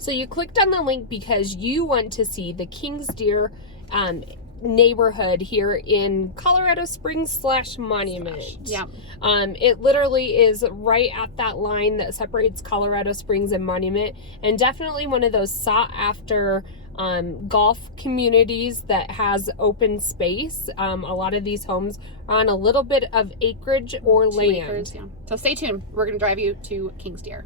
So you clicked on the link because you want to see the Kings Deer neighborhood here in Colorado Springs / Monument. Yeah. It literally is right at that line that separates Colorado Springs and Monument, and definitely one of those sought after golf communities that has open space. A lot of these homes are on a little bit of acreage or 2 land. acres, yeah. So stay tuned. We're going to drive you to Kings Deer.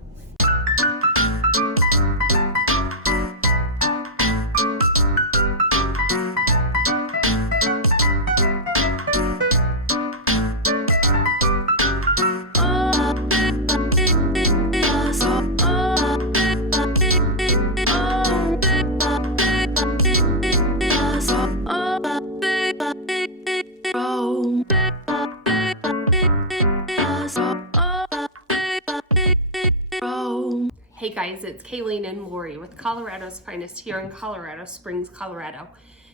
Hey guys, it's Kalene and Laurie with Colorado's Finest here in Colorado Springs, Colorado.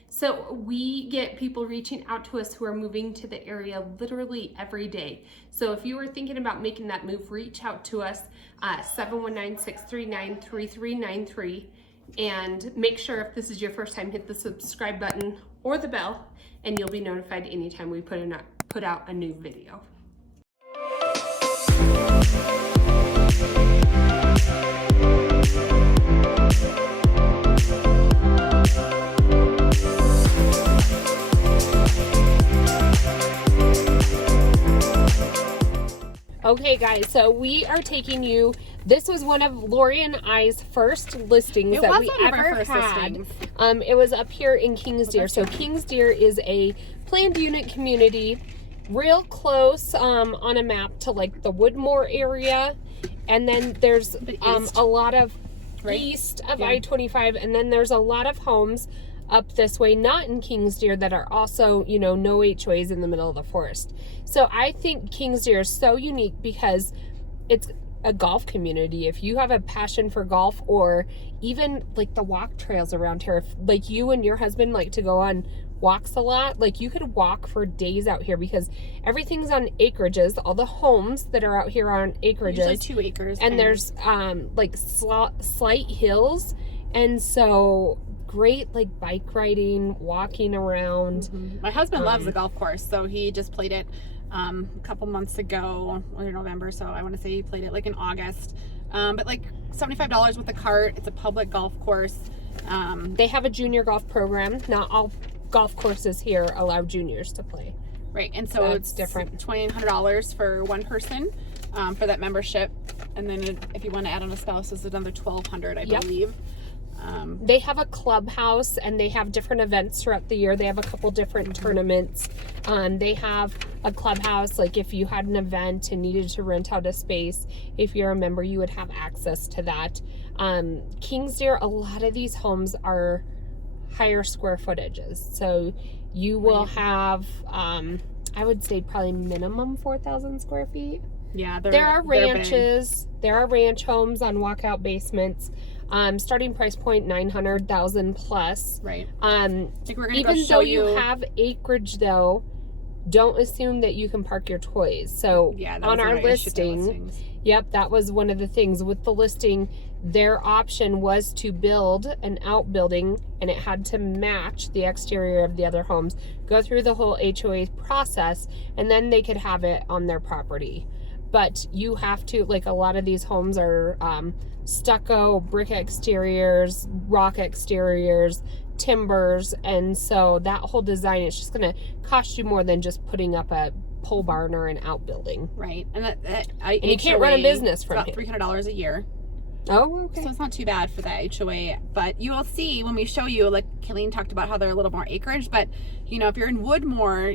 So we get people reaching out to us who are moving to the area literally every day. So if you are thinking about making that move, reach out to us at 719-639-3393, and make sure if this is your first time, hit the subscribe button or the bell, and you'll be notified anytime we put out a new video. Okay guys, so we are taking you, this was one of Laurie and I's first listings that we ever had. It was up here in Kings Deer. So Kings Deer is a planned unit community, real close on a map to like the Woodmore area. And then there's a lot of east of I-25, and then there's a lot of homes up this way, not in Kings Deer, that are also, you know, no HOAs in the middle of the forest. So I think Kings Deer is so unique because it's a golf community. If you have a passion for golf, or even like the walk trails around here, if like you and your husband like to go on walks a lot, like you could walk for days out here because everything's on acreages. All the homes that are out here are on acreages. Usually 2 acres. And there's like slight hills, and so great like bike riding, walking around. My husband loves the golf course, so he just played it a couple months ago, or November, so I want to say he played it like in August. But like $75 with a cart. It's a public golf course. They have a junior golf program. Not all golf courses here allow juniors to play. Right, and so it's different. $2,800 for one person for that membership, and then if you want to add on a spouse, it's another $1,200, I believe. They have a clubhouse, and they have different events throughout the year. They have a couple different tournaments. They have a clubhouse, like if you had an event and needed to rent out a space, if you're a member, you would have access to that. Kings Deer, a lot of these homes are higher square footages, so you will have I would say probably minimum 4,000 square feet. Yeah, there are ranches. There are ranch homes on walkout basements. Starting price point $900,000 plus. Right. I think we're gonna even though you have acreage, though, don't assume that you can park your toys. So on our listing, that was one of the things with the listing. Their option was to build an outbuilding, and it had to match the exterior of the other homes, go through the whole HOA process, and then they could have it on their property. But you have to, like, a lot of these homes are stucco, brick exteriors, rock exteriors, timbers, and so that whole design is just going to cost you more than just putting up a pole barn or an outbuilding. Right, and you can't run a business from it. About $300 a year. Oh, okay. So it's not too bad for the HOA, but you will see when we show you, like Kalene talked about how they're a little more acreage, but you know, if you're in Woodmore,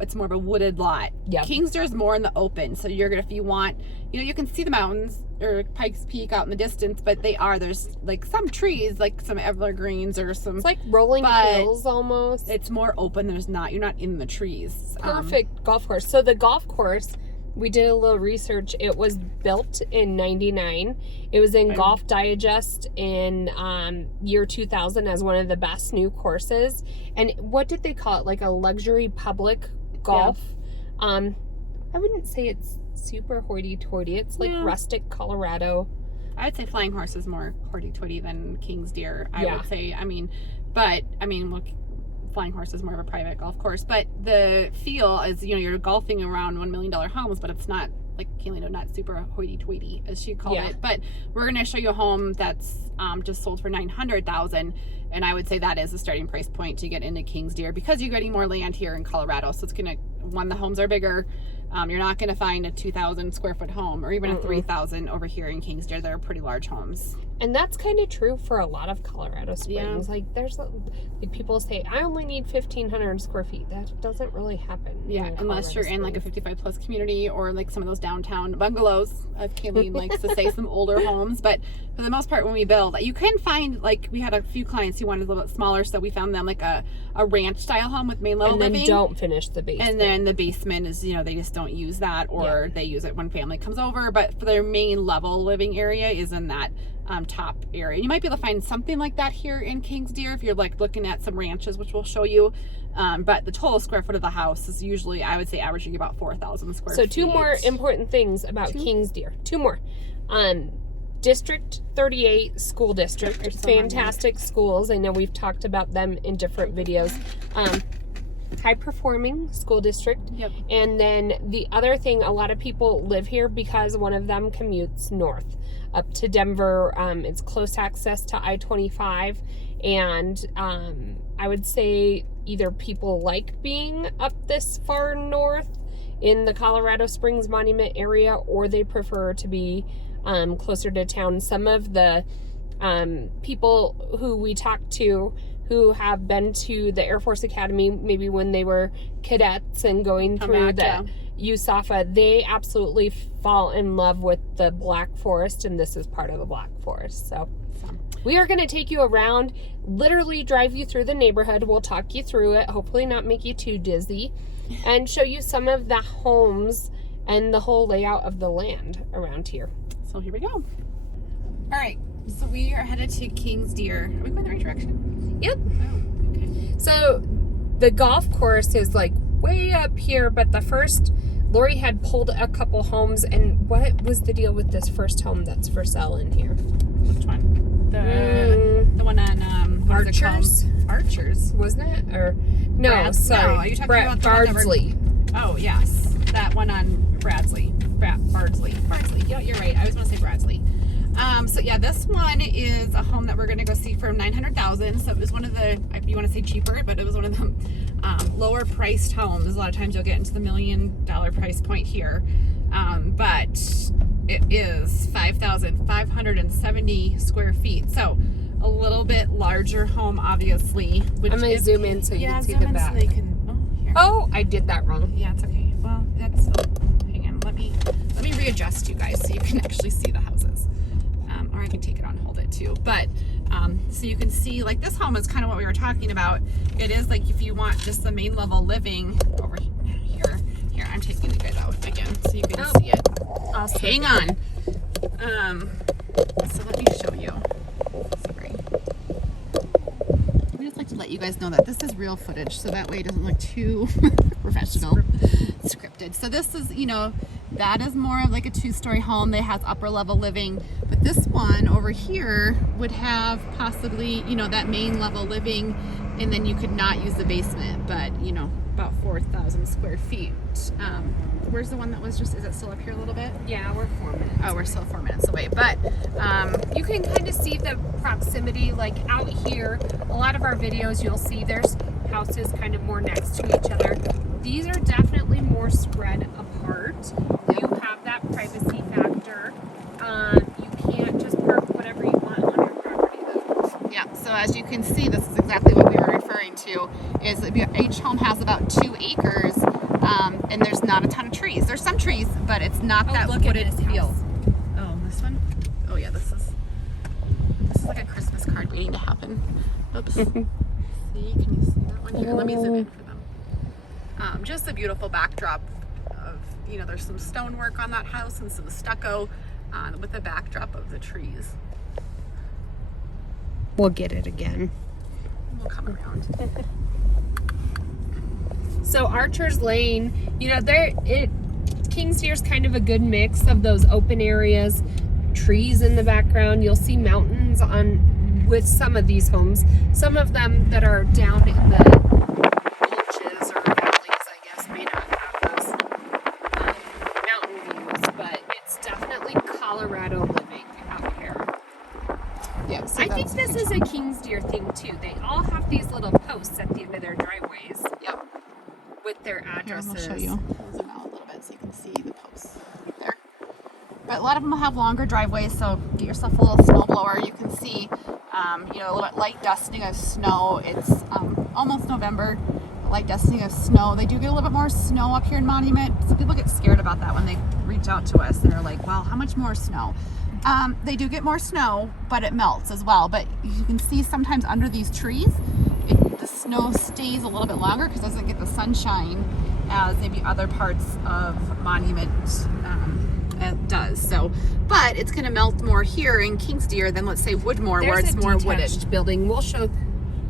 it's more of a wooded lot. Yeah. Kings Deer is more in the open, so you're gonna, if you want, you know, you can see the mountains or Pikes Peak out in the distance, but there's like some trees, like some evergreens or some. It's like rolling hills almost. It's more open. You're not in the trees. Perfect golf course. So the golf course, we did a little research. It was built in '99. It was in Golf Digest in year 2000 as one of the best new courses. And what did they call it? Like a luxury public golf. Yeah. I wouldn't say it's super hoity-toity. It's like rustic Colorado. I would say Flying Horse is more hoity-toity than King's Deer. I would say. Look, Flying Horse is more of a private golf course, but the feel is, you're golfing around $1 million homes, but it's not like Kalene, not super hoity-toity as she called it. But we're going to show you a home that's just sold for $900,000, and I would say that is the starting price point to get into King's Deer, because you're getting more land here in Colorado. So it's going to, the homes are bigger. You're not going to find a 2,000 square foot home or even a 3,000 over here in King's Deer. They're pretty large homes. And that's kind of true for a lot of Colorado Springs. Like people say, I only need 1,500 square feet. That doesn't really happen. Yeah, unless you're in like a 55 plus community, or like some of those downtown bungalows, as Kalene likes to say, some older homes. But for the most part, when we build, you can find, like, we had a few clients who wanted a little bit smaller, so we found them like a ranch style home with main level living. And then don't finish the basement. And then the basement is, they just don't use that, or they use it when family comes over. But for their main level living area is in that top area. You might be able to find something like that here in King's Deer if you're like looking at some ranches, which we'll show you. But the total square foot of the house is usually, I would say, averaging about 4,000 square feet. So two more important things about King's Deer. Two more. District 38 school district. Fantastic schools. I know we've talked about them in different videos. High performing school district. And then the other thing, a lot of people live here because one of them commutes north up to Denver. It's close access to I-25, and I would say either people like being up this far north in the Colorado Springs Monument area, or they prefer to be closer to town. Some of the people who we talked to who have been to the Air Force Academy, maybe when they were cadets and going through the USAFA, they absolutely fall in love with the Black Forest, and this is part of the Black Forest. So we are going to take you around, literally drive you through the neighborhood. We'll talk you through it, hopefully not make you too dizzy, and show you some of the homes and the whole layout of the land around here. So here we go. All right, so we are headed to King's Deer. Are we going the right direction? Yep. Oh, okay. So the golf course is like way up here, but the first, Laurie had pulled a couple homes. And what was the deal with this first home that's for sale in here? Which one? The one on Archers? Archers, wasn't it? Or no, sorry. No, are you talking about the Bardsley? Oh yes, that one on Bardsley. Yeah, you're right. I always want to say Bradley. So yeah, this one is a home that we're going to go see for $900,000. So it was one of the, you want to say cheaper, but it was one of the lower priced homes. A lot of times you'll get into the $1 million price point here. But it is 5,570 square feet. So a little bit larger home, obviously. Which I'm going to zoom in so you can see the back. So they can, here. Oh, I did that wrong. Yeah, it's okay. Well, that's, hang on. Let me readjust you guys so you can actually see the houses. Or I can take it on and hold it too. But so you can see, like, this home is kind of what we were talking about. It is like, if you want just the main level living over here. Here, I'm taking you guys out again so you can see it. Awesome. Hang on. So let me show you. Sorry. We just like to let you guys know that this is real footage, so that way it doesn't look too professional, scripted. So this is, that is more of like a 2-story home that has upper level living. But this one over here would have possibly, that main level living, and then you could not use the basement, but, about 4,000 square feet. Where's the one that was just, is it still up here a little bit? Yeah, we're 4 minutes. Oh, we're still 4 minutes away. But you can kind of see the proximity, like out here. A lot of our videos, you'll see there's houses kind of more next to each other. These are definitely more spread apart. You have that privacy factor. You can't just park whatever you want on your property, though. Yeah, so as you can see, this is exactly what we were referring to, is that each home has about 2 acres, and there's not a ton of trees. There's some trees, but it's not that wooded feel. Oh, this one? Oh yeah, this is like a Christmas card waiting to happen. Oops. See, can you see that one here? Let me zoom in for them. Just a beautiful backdrop of, there's some stonework on that house and some stucco with the backdrop of the trees. We'll get it again. We'll come around. So Archer's Lane, King's Deer's kind of a good mix of those open areas, trees in the background. You'll see mountains with some of these homes. Some of them that are down in the gulches or valleys, I guess, may not have those mountain views, but it's definitely Colorado living out here. Yeah, so I think this is a King's Deer thing too. They all have these little posts at the end of their driveways. Yep. With their addresses. Here, I'll show you. I'll zoom out a little bit so you can see the posts there. But a lot of them will have longer driveways, so get yourself a little snow blower. You can see, a little bit light dusting of snow. It's almost November. Light dusting of snow. They do get a little bit more snow up here in Monument. Some people get scared about that when they reach out to us. They're like, "Well, how much more snow?" They do get more snow, but it melts as well. But you can see sometimes under these trees, the snow stays a little bit longer because it doesn't get the sunshine as maybe other parts of Monument it does. So, but it's going to melt more here in King's Deer than, let's say, Woodmore, where it's more wooded. Building. We'll show.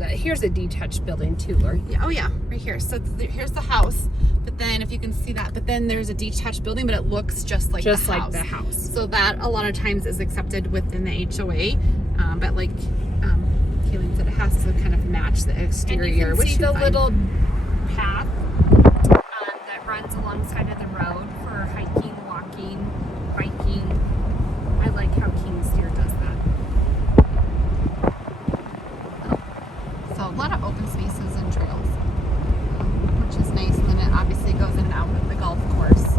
Here's a detached building too, Laurie. Yeah, oh yeah, right here. So here's the house, but then if you can see that, but then there's a detached building, but it looks just like the house. So that a lot of times is accepted within the HOA, but like Kalene said, it has to kind of match the exterior. And you can which see the find. little path that runs alongside of the road for hiking, walking, biking. I like how King's Deer does that. So a lot of open spaces and trails, which is nice. And then it obviously goes in and out with the golf course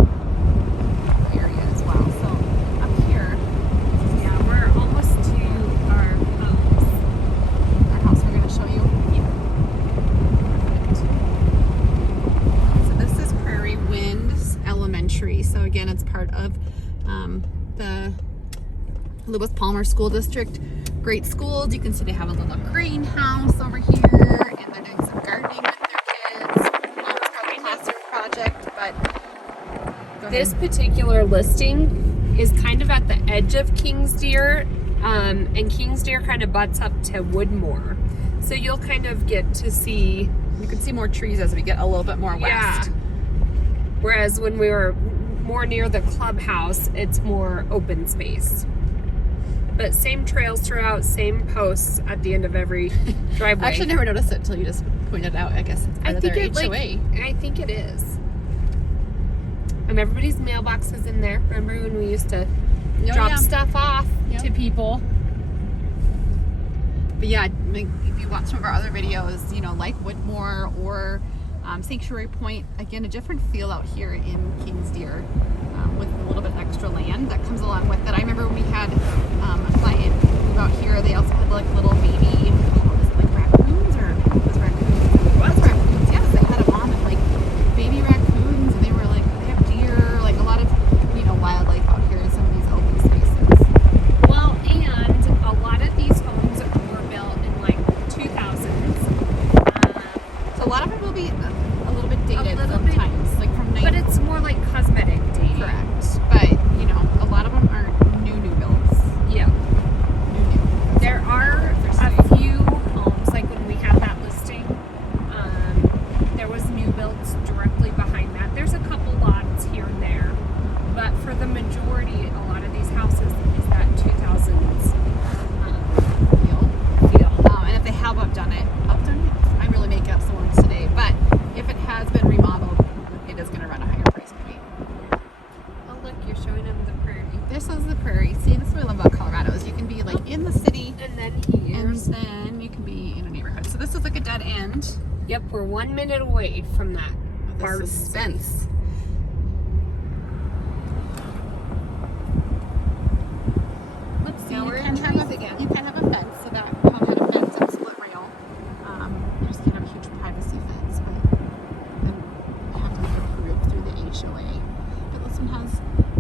area as well. So up here, yeah, we're almost to our house. Our house we're going to show you. Yeah. So this is Prairie Winds Elementary. So again, it's part of the Lewis Palmer School District. Great schools. You can see they have a little greenhouse over here, and they're doing some gardening with their kids. It's probably a classroom project, but this particular listing is kind of at the edge of King's Deer, and King's Deer kind of butts up to Woodmore. So you'll kind of get to see... You can see more trees as we get a little bit more west. Whereas when we were more near the clubhouse, it's more open space. But same trails throughout, same posts at the end of every driveway. I actually never noticed it until you just pointed it out. I guess it's part of their HOA. I think it is. And everybody's mailbox is in there. Remember when we used to drop stuff off to people? But yeah, if you watch some of our other videos, like Woodmore or Sanctuary Point, again, a different feel out here in King's Deer with a little bit extra land that comes along with it. I remember when we had a client move out here, they also had like little baby, was it like raccoons or was raccoons? It was raccoons, yes. They had them on and like baby raccoons, and they were like, they have deer, like a lot of, wildlife out here in some of these open spaces. Well, and a lot of these homes were built in like 2000s. So a lot of it will be a little bit dated sometimes, like from 90s. But it's more like cosmetic dating. Correct. But, a lot of them aren't new builds. Yeah. New. There are a few homes, like when we had that listing, there was new builds directly behind that. There's a couple lots here and there. But for the majority, a lot of these houses is that 2000s feel. And if they have updone it, I'm really making up some words today, but if it has been remodeled, it is going to run a higher price point. Oh look, you're showing them the Prairie. This is the Prairie. See, this is what we love about Colorado is you can be like in the city, and then then you can be in a neighborhood. So this is like a dead end. Yep, we're 1 minute away from that. The suspense. Let's see. You can have a fence, so that home had a fence and split rail. You just can't have a huge privacy fence, but then you have to get approved through the HOA. But this one has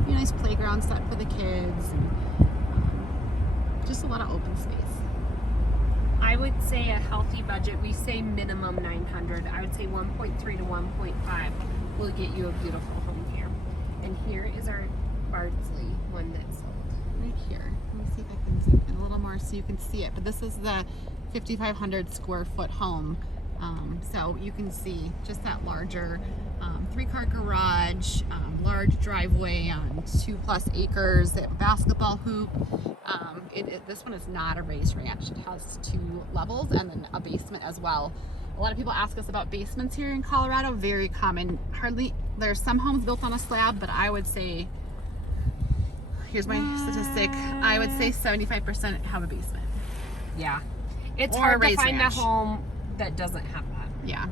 a nice playground set for the kids, and just a lot of open space. I would say a healthy budget. We say minimum 900. I would say 1.3 to 1.5 will get you a beautiful home here. And here is our Bardsley one that's sold. Right here. Let me see if I can zoom in a little more so you can see it. But this is the 5,500 square foot home So you can see just that larger 3-car garage, large driveway on 2+ acres, basketball hoop. This one is not a raised ranch. It has 2 levels and then a basement as well. A lot of people ask us about basements here in Colorado. Very common. There's some homes built on a slab, but I would say, here's my statistic, I would say 75% have a basement. Yeah. It's hard to find a home that doesn't have that. Yeah.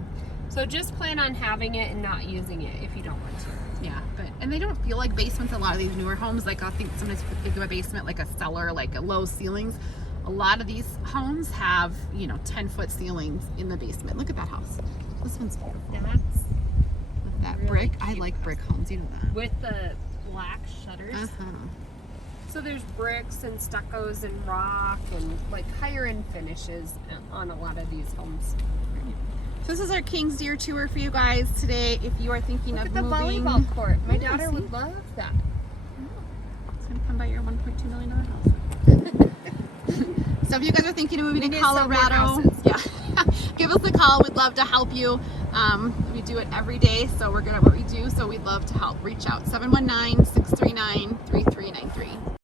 So just plan on having it and not using it if you don't want to. Yeah, and they don't feel like basements. A lot of these newer homes, like I think sometimes think of a basement like a cellar, like a low ceilings. A lot of these homes have, 10-foot ceilings in the basement. Look at that house. This one's beautiful. That's with that really brick. cute. I like brick homes. You know that. With the black shutters. So there's bricks and stuccos and rock and like higher end finishes on a lot of these homes. So this is our King's Deer tour for you guys today. If you are thinking Look of at the moving, volleyball court. My daughter would love that. It's gonna come by your $1.2 million house. So if you guys are thinking of moving to Colorado, give us a call. We'd love to help you. We do it every day, so we're good at what we do. So we'd love to help. Reach out 719-639-3393.